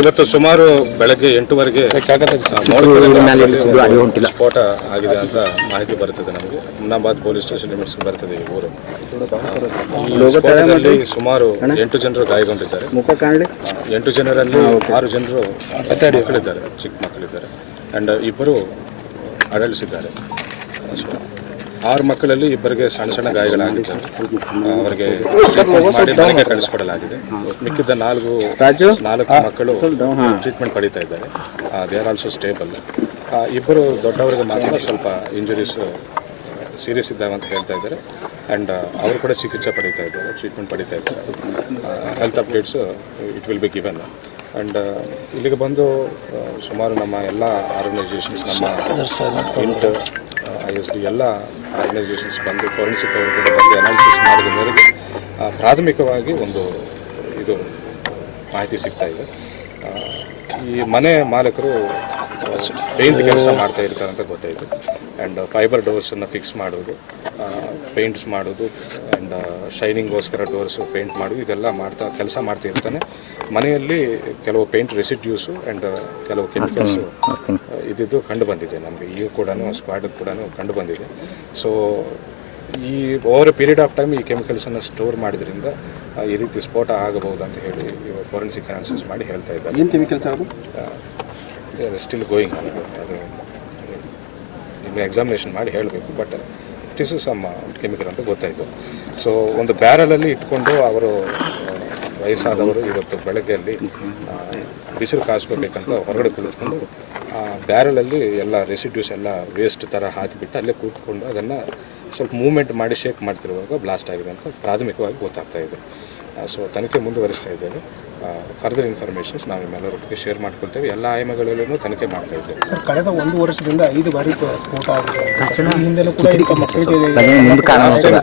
ಇವತ್ತು ಸುಮಾರು ಬೆಳಗ್ಗೆ 8:00ವರೆಗೆ ಸ್ಫೋಟ ಆಗಿದೆ ಅಂತ ಮಾಹಿತಿ ಬರುತ್ತದೆ. ನಮಗೆ ಹುಮ್ನಾಬಾದ್ ಪೊಲೀಸ್ ಸ್ಟೇಷನ್ ಲಿಮಿಟ್ಸ್ ಬರ್ತದೆ ಈ ಊರು. ಈ ಸ್ಫೋಟದಲ್ಲಿ ಸುಮಾರು 8 ಜನರು ಗಾಯಗೊಂಡಿದ್ದಾರೆ. 8 ಜನರಲ್ಲಿ 6 ಜನರು ಮಕ್ಕಳಿದ್ದಾರೆ, ಚಿಕ್ಕ ಮಕ್ಕಳಿದ್ದಾರೆ, ಅಂಡ್ 2 ಅಡಲ್ಟ್ಸ್ ಇದ್ದಾರೆ. 6 ಮಕ್ಕಳಲ್ಲಿ 2 ಸಣ್ಣ ಗಾಯಗಳಾಗಿದ್ದಾರೆ. ಅವರಿಗೆ ಮಾಡಿ ಮನೆಗೆ ಕಳಿಸಿಕೊಡಲಾಗಿದೆ. ಮಿಕ್ಕಿದ್ದ 4 ಮಕ್ಕಳು ಟ್ರೀಟ್ಮೆಂಟ್ ಪಡೀತಾ ಇದ್ದಾರೆ. They are also stable. 2 ದೊಡ್ಡವರಿಗೆ ಮಾತ್ರ ಸ್ವಲ್ಪ ಇಂಜುರೀಸ್ ಸೀರಿಯಸ್ ಇದ್ದಾವೆ ಅಂತ ಹೇಳ್ತಾ ಇದ್ದಾರೆ. ಆ್ಯಂಡ್ ಅವರು ಕೂಡ ಚಿಕಿತ್ಸೆ ಪಡೀತಾ ಇದ್ದಾರೆ, ಟ್ರೀಟ್ಮೆಂಟ್ ಪಡೀತಾ ಇದ್ದಾರೆ. Health updates it will be given. And ಇಲ್ಲಿಗೆ ಬಂದು ಸುಮಾರು ನಮ್ಮ ಎಲ್ಲ ಆರ್ಗನೈಸೇಷನ್ಸ್, ನಮ್ಮ ಇಂಟ್ ISD ಎಲ್ಲ ಆರ್ಗನೈಸೇಷನ್ಸ್ ಬಂದು ಫೋರೆನ್ಸಿಕ್ ಅವರು ಕೂಡ ಬಂದು ಅನಾಲಿಸಿಸ್ ಮಾಡಿದ ಮೇರೆಗೆ ಪ್ರಾಥಮಿಕವಾಗಿ ಒಂದು ಇದು ಮಾಹಿತಿ ಸಿಗ್ತಾ ಇದೆ. ಈ ಮನೆ ಮಾಲೀಕರು ಪೇಂಟ್ ಕೆಲಸ ಮಾಡ್ತಾ ಇರ್ತಾರೆ ಅಂತ ಗೊತ್ತಾಯಿತು. ಆ್ಯಂಡ್ ಫೈಬರ್ ಡೋರ್ಸನ್ನು ಫಿಕ್ಸ್ ಮಾಡೋದು, ಪೇಂಟ್ಸ್ ಮಾಡೋದು, ಆ್ಯಂಡ್ ಶೈನಿಂಗ್ಗೋಸ್ಕರ ಡೋರ್ಸು ಪೇಂಟ್ ಮಾಡೋದು, ಇದೆಲ್ಲ ಕೆಲಸ ಮಾಡ್ತಾ ಇರ್ತಾನೆ. ಮನೆಯಲ್ಲಿ ಕೆಲವು ಪೇಂಟ್ ರೆಸಿಡ್ಯೂಸು ಆ್ಯಂಡ್ ಕೆಲವು ಕೆಮಿಕಲ್ಸು ಇದ್ದಿದ್ದು ಕಂಡು ಬಂದಿದೆ. ನಮಗೆ ಈಗ ಕೂಡ ಸ್ಕ್ವಾಡ್ ಕೂಡ ಕಂಡು ಬಂದಿದೆ. ಸೊ ಈ over A period of time ಈ ಕೆಮಿಕಲ್ಸನ್ನು ಸ್ಟೋರ್ ಮಾಡಿದ್ರಿಂದ ಈ ರೀತಿ ಸ್ಫೋಟ ಆಗಬಹುದು ಅಂತ ಹೇಳಿ ಫೋರೆನ್ಸಿಕ್ ಅನಾಲಿಸಿಸ್ ಮಾಡಿ ಹೇಳ್ತಾ ಇದ್ದಾರೆ. ಏನು ಕೆಮಿಕಲ್ಸ್ ಅದು ಸ್ಟಿಲ್ ಗೋಯಿಂಗ್. ಅದು ಇನ್ನು ಎಕ್ಸಾಮಿನೇಷನ್ ಮಾಡಿ ಹೇಳಬೇಕು. But it is some chemical ಅಂತ ಗೊತ್ತಾಯಿತು. ಸೊ ಒಂದು ಬ್ಯಾರಲಲ್ಲಿ ಇಟ್ಕೊಂಡು ಅವರು ವಯಸ್ಸಾದವರು ಇವತ್ತು ಬೆಳಗ್ಗೆಯಲ್ಲಿ ಬಿಸಿಲು ಕಾಯಿಸ್ಕೋಬೇಕಂತ ಹೊರಗಡೆ ಕುಳಿತುಕೊಂಡು ಬ್ಯಾರಲಲ್ಲಿ ಎಲ್ಲ ರೆಸಿಡ್ಯೂಸ್ ಎಲ್ಲ ವೇಸ್ಟ್ ಥರ ಹಾಕಿಬಿಟ್ಟು ಅಲ್ಲೇ ಕೂತ್ಕೊಂಡು ಅದನ್ನು ಸ್ವಲ್ಪ ಮೂವ್ಮೆಂಟ್ ಮಾಡಿ ಶೇಕ್ ಮಾಡ್ತಿರುವಾಗ ಬ್ಲಾಸ್ಟ್ ಆಗಿದೆ ಅಂತ ಪ್ರಾಥಮಿಕವಾಗಿ ಗೊತ್ತಾಗ್ತಾ ಇದೆ. ಸೊ ತನಿಖೆ ಮುಂದುವರಿಸ್ತಾ ಇದ್ದೇವೆ. ಫರ್ದರ್ ಇನ್ಫಾರ್ಮೇಷನ್ಸ್ ನಾವು ನಿಮ್ಮೆಲ್ಲರಿಗೆ ಶೇರ್ ಮಾಡ್ಕೊಳ್ತೇವೆ. ಎಲ್ಲ ಆಯಾಮಗಳಲ್ಲೂ ತನಿಖೆ ಮಾಡ್ತಾ ಇದ್ದೇವೆ. ಸರ್, ಕಳೆದ 1 ವರ್ಷದಿಂದ 5 ಬಾರಿ ಸ್ಫೋಟ ಆಗಿದೆ.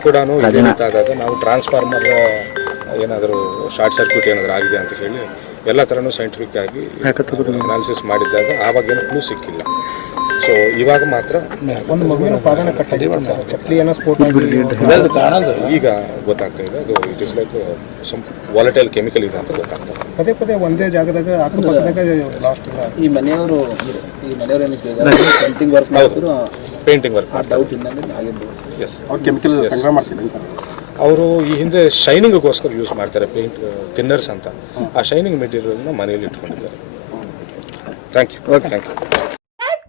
ಕೂಡ ಆದಾಗ ನಾವು ಟ್ರಾನ್ಸ್ಫಾರ್ಮರ್ ಏನಾದರೂ ಶಾರ್ಟ್ ಸರ್ಕ್ಯೂಟ್ ಏನಾದರೂ ಆಗಿದೆ ಅಂತ ಹೇಳಿ ಎಲ್ಲ ಥರನೂ ಸೈಂಟಿಫಿಕ್ ಆಗಿ ಅನಾಲಿಸಿಸ್ ಮಾಡಿದ್ದಾಗ ಆವಾಗೇನು ಕ್ಲೂ ಸಿಕ್ಕಿಲ್ಲ. ಸೊ ಇವಾಗ ಮಾತ್ರ ಒಂದು ಮಗುವಿನ ಪಾದನ ಚಕ್ಲಿಯನ್ನು ಸ್ಫೋಟ ಈಗ ಗೊತ್ತಾಗ್ತಾ ಇದೆ. ಅದು it is like some volatile chemical ಇದೆ ಅಂತ ಗೊತ್ತಾಗ್ತದೆ. ಪದೇ ಪದೇ ಒಂದೇ ಜಾಗದಾಗ ಅಕ್ಕಪಕ್ಕದಾಗ ಬ್ಲಾಸ್ಟ್ ಇಲ್ಲ. ಈ ಮನೆಯವರು ಪೇಂಟಿಂಗ್ ವರ್ಕ್ ಡೌಟ್ ಕೆಮಿಕಲ್ ಸಂಗ್ರಹ ಮಾಡ್ತೀನಿ. ಅವರು ಈ ಹಿಂದೆ ಶೈನಿಂಗ್ಗೋಸ್ಕರ ಯೂಸ್ ಮಾಡ್ತಾರೆ, ಪೇಂಟ್ ಥಿನ್ನರ್ಸ್ ಅಂತ. ಆ ಶೈನಿಂಗ್ ಮೆಟೀರಿಯಲ್ನ ಮನೆಯಲ್ಲಿ ಇಟ್ಕೊಂಡಿದ್ದಾರೆ. Thank you.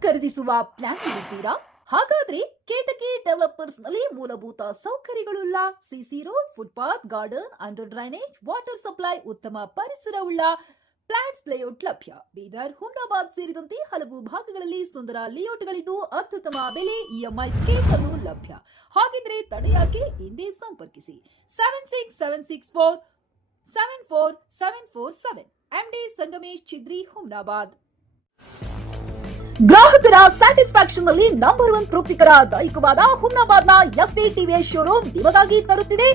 ಖರೀದಿಸುವ ಪ್ಲಾನ್ ಇದ್ದೀರಾ? ಹಾಗಾದ್ರೆ ಕೇತಕಿ ಡೆವಲಪರ್ಸ್ ನಲ್ಲಿ ಮೂಲಭೂತ ಸೌಕರ್ಯಗಳುಳ್ಳ CC road, footpath, garden, under drainage, water supply, ಉತ್ತಮ ಪರಿಸರವುಳ್ಳ ಫ್ಲಾಟ್ಸ್ ಲೇಔಟ್ ಲಭ್ಯ. ಬೀದರ್, ಹುಮ್ನಾಬಾದ್ ಸೇರಿದಂತೆ ಹಲವು ಭಾಗಗಳಲ್ಲಿ ಸುಂದರ ಲೇಔಟ್ಗಳಿದ್ದು ಅತ್ಯುತ್ತಮ ಬೆಲೆ, EMI ಸ್ಕೀಮ್ ಅನ್ನು ಲಭ್ಯ. ಹಾಗಿದ್ರೆ ತಡೆಯಾಕೆ? ಹಿಂದೆ ಸಂಪರ್ಕಿಸಿ 7676474747 MD ಸಂಗಮೇಶ್ ಚಿದ್ರಿ, ಹುಮ್ನಾಬಾದ್. ಗ್ರಾಹಕರ ಸ್ಯಾಟಿಸ್ಫ್ಯಾಕ್ಷನ್ ನಲ್ಲಿ ನಂಬರ್ 1 ತೃಪ್ತಿಕರ ದೈಹಿಕವಾದ ಹುಮ್ನಾಬಾದ್ನ SV TVS ಶೋರೂಮ್ ನಿಮಗಾಗಿ ತರುತ್ತಿದೆ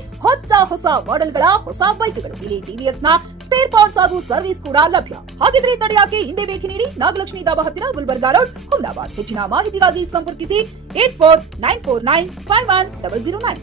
ಹೊಸ ಮಾಡೆಲ್ಗಳ ಹೊಸ ಬೈಕ್ಗಳು. ಇಲ್ಲಿ TVS ನ ಸ್ಪೇರ್ ಪಾರ್ಟ್ಸ್ ಹಾಗೂ ಸರ್ವಿಸ್ ಕೂಡ ಲಭ್ಯ. ಹಾಗಿದ್ರೆ ತಡೆಯಾಕೆ? ಹಿಂದೆ ಭೇಟಿ ನೀಡಿ. ನಾಗಲಕ್ಷ್ಮಿ ದಾಬಾ ಹತ್ತಿರ, ಗುಲ್ಬರ್ಗಾ ರೋಡ್, ಹುಮ್ನಾಬಾದ್. ಹೆಚ್ಚಿನ ಮಾಹಿತಿಗಾಗಿ ಸಂಪರ್ಕಿಸಿ 8494951009.